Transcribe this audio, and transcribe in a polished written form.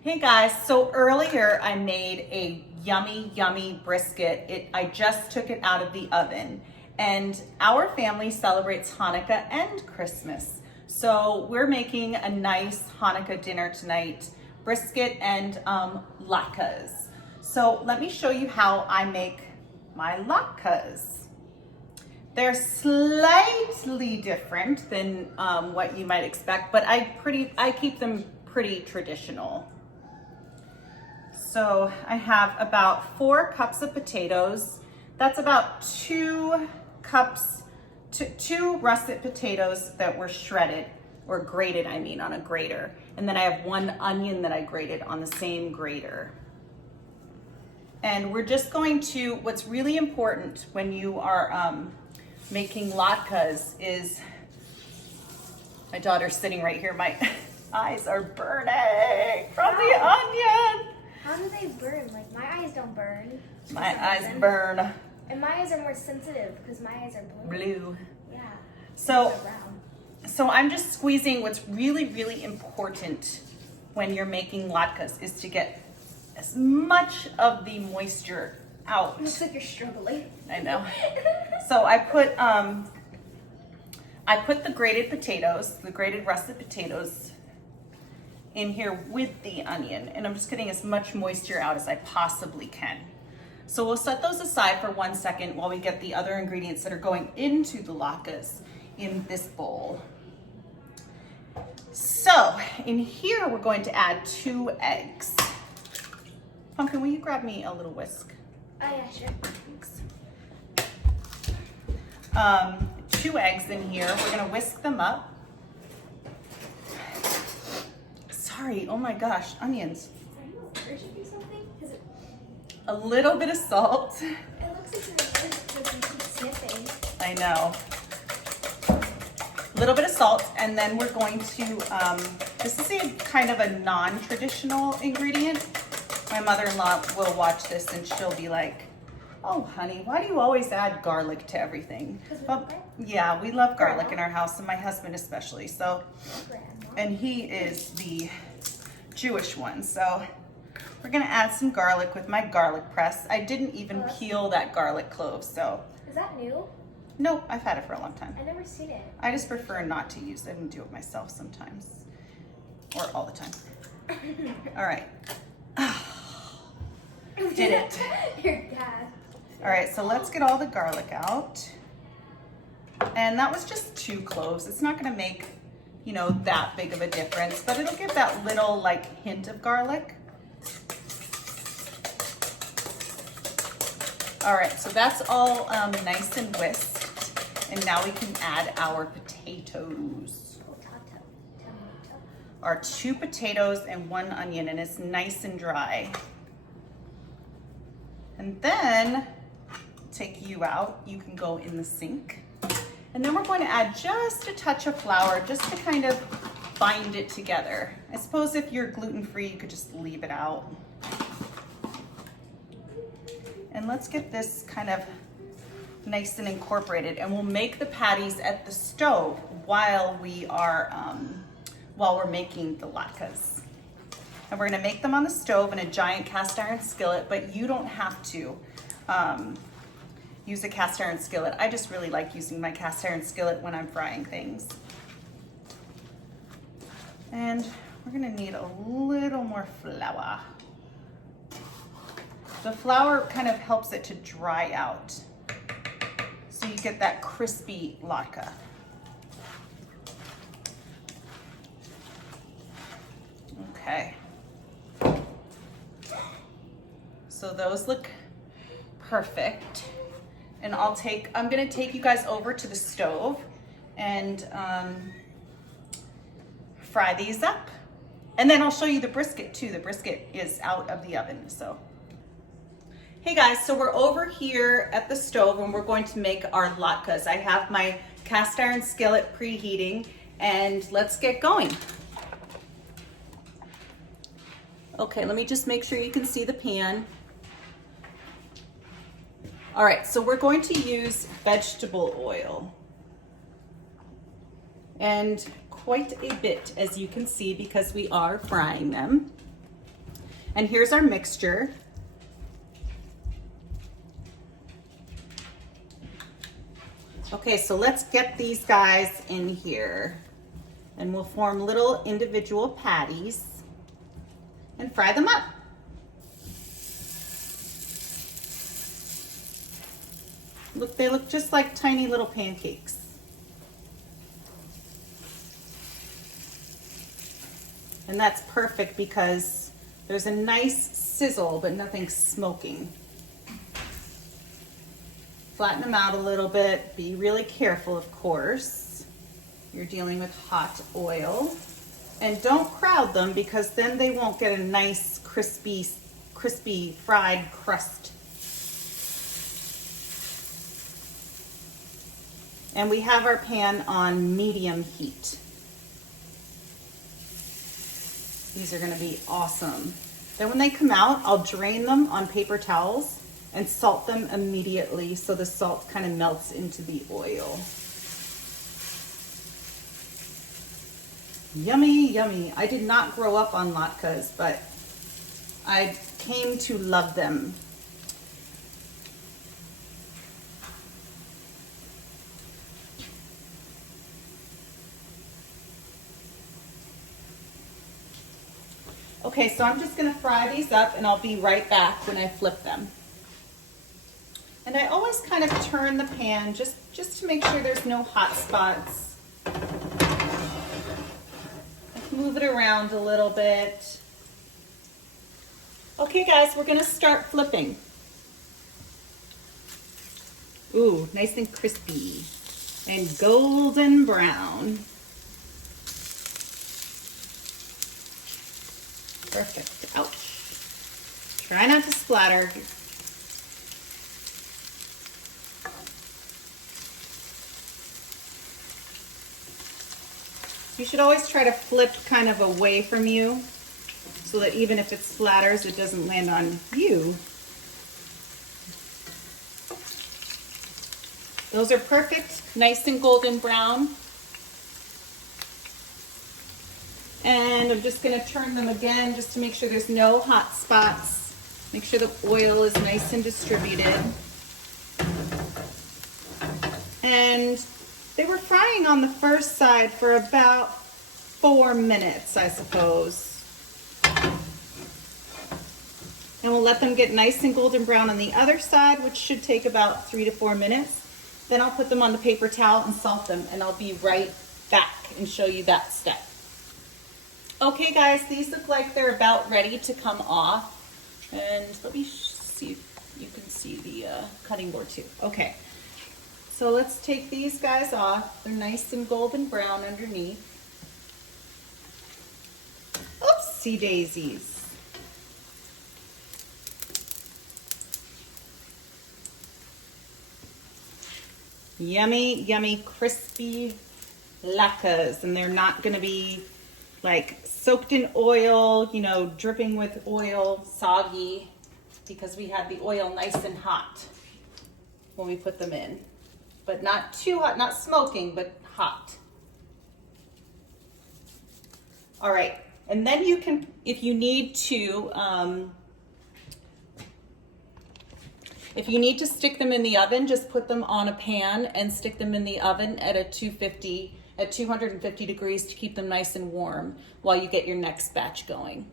Hey guys, so earlier I made a yummy brisket. I just took it out of the oven, and our family celebrates Hanukkah and Christmas. So we're making a nice Hanukkah dinner tonight, brisket and latkes. So let me show you how I make my latkes. They're slightly different than what you might expect, but I keep them pretty traditional. So I have about 4 cups of potatoes. That's about 2 russet potatoes that were shredded, or grated, I mean, on a grater. And then I have 1 onion that I grated on the same grater. And we're just going to, what's really important when you are making latkes is, my daughter's sitting right here, my eyes are burning from the onion. How do they burn? Like, my eyes don't burn. My eyes burn. And my eyes are more sensitive because my eyes are blue. Yeah. So I'm just squeezing. What's really important when you're making latkes is to get as much of the moisture out. It looks like you're struggling. I know. So I put the grated potatoes, the grated russet potatoes, in here with the onion, and I'm just getting as much moisture out as I possibly can. So we'll set those aside for 1 second while we get the other ingredients that are going into the latkes in this bowl. So in here we're going to add 2 eggs. Pumpkin, will you grab me a little whisk? Oh yeah, sure. Thanks. 2 eggs in here. We're gonna whisk them up. Sorry, oh my gosh, onions. Are you allergic or something? A little bit of salt. It looks like you're allergic because you keep sniffing. I know. A little bit of salt, and then we're going to, this is a kind of a non-traditional ingredient. My mother-in-law will watch this and she'll be like, oh honey, why do you always add garlic to everything? But yeah, we love garlic in our house, and my husband especially. So, and he is the Jewish one, so we're gonna add some garlic with my garlic press. I didn't even peel that garlic clove, so. Is that new? Nope, I've had it for a long time. I've never seen it. I just prefer not to use it and do it myself sometimes, or all the time. All right. Did it. Your dad. All right, so let's get all the garlic out. And that was just 2 cloves. It's not gonna make, you know, that big of a difference, but it'll give that little like hint of garlic. All right, so that's all nice and whisked. And now we can add our potatoes. Our 2 potatoes and 1 onion, and it's nice and dry. And then take you out. You can go in the sink. And then we're going to add just a touch of flour just to kind of bind it together. I suppose if you're gluten-free, you could just leave it out. And let's get this kind of nice and incorporated, and we'll make the patties at the stove while we're making the latkes. And we're gonna make them on the stove in a giant cast iron skillet, but you don't have to use a cast iron skillet. I just really like using my cast iron skillet when I'm frying things. And we're gonna need a little more flour. The flour kind of helps it to dry out, so you get that crispy latke. Okay. So those look perfect. And I'm gonna take you guys over to the stove and fry these up. And then I'll show you the brisket too. The brisket is out of the oven, so. Hey guys, so we're over here at the stove and we're going to make our latkes. I have my cast iron skillet preheating, and let's get going. Okay, let me just make sure you can see the pan. All right, so we're going to use vegetable oil. And quite a bit, as you can see, because we are frying them. And here's our mixture. Okay, so let's get these guys in here. And we'll form little individual patties and fry them up. Look, they look just like tiny little pancakes. And that's perfect because there's a nice sizzle, but nothing smoking. Flatten them out a little bit. Be really careful, of course. You're dealing with hot oil. And don't crowd them because then they won't get a nice crispy fried crust. And we have our pan on medium heat. These are gonna be awesome. Then when they come out, I'll drain them on paper towels and salt them immediately so the salt kind of melts into the oil. Yummy, yummy. I did not grow up on latkes, but I came to love them. Okay, so I'm just gonna fry these up and I'll be right back when I flip them. And I always kind of turn the pan just to make sure there's no hot spots. Move it around a little bit. Okay guys, we're gonna start flipping. Ooh, nice and crispy and golden brown. Perfect. Ouch. Try not to splatter. You should always try to flip kind of away from you so that even if it splatters, it doesn't land on you. Those are perfect, nice and golden brown. And I'm just gonna turn them again just to make sure there's no hot spots. Make sure the oil is nice and distributed. And they were frying on the first side for about 4 minutes, I suppose. And we'll let them get nice and golden brown on the other side, which should take about 3 to 4 minutes. Then I'll put them on the paper towel and salt them, and I'll be right back and show you that step. Okay guys, these look like they're about ready to come off. And let me see if you can see the cutting board too. Okay, so let's take these guys off. They're nice and golden brown underneath. Oopsie daisies. Yummy, yummy, crispy latkes. And they're not gonna be like soaked in oil, you know, dripping with oil, soggy, because we had the oil nice and hot when we put them in. But not too hot, not smoking, but hot. All right, and then you can, if you need to stick them in the oven, just put them on a pan and stick them in the oven at 250 degrees to keep them nice and warm while you get your next batch going.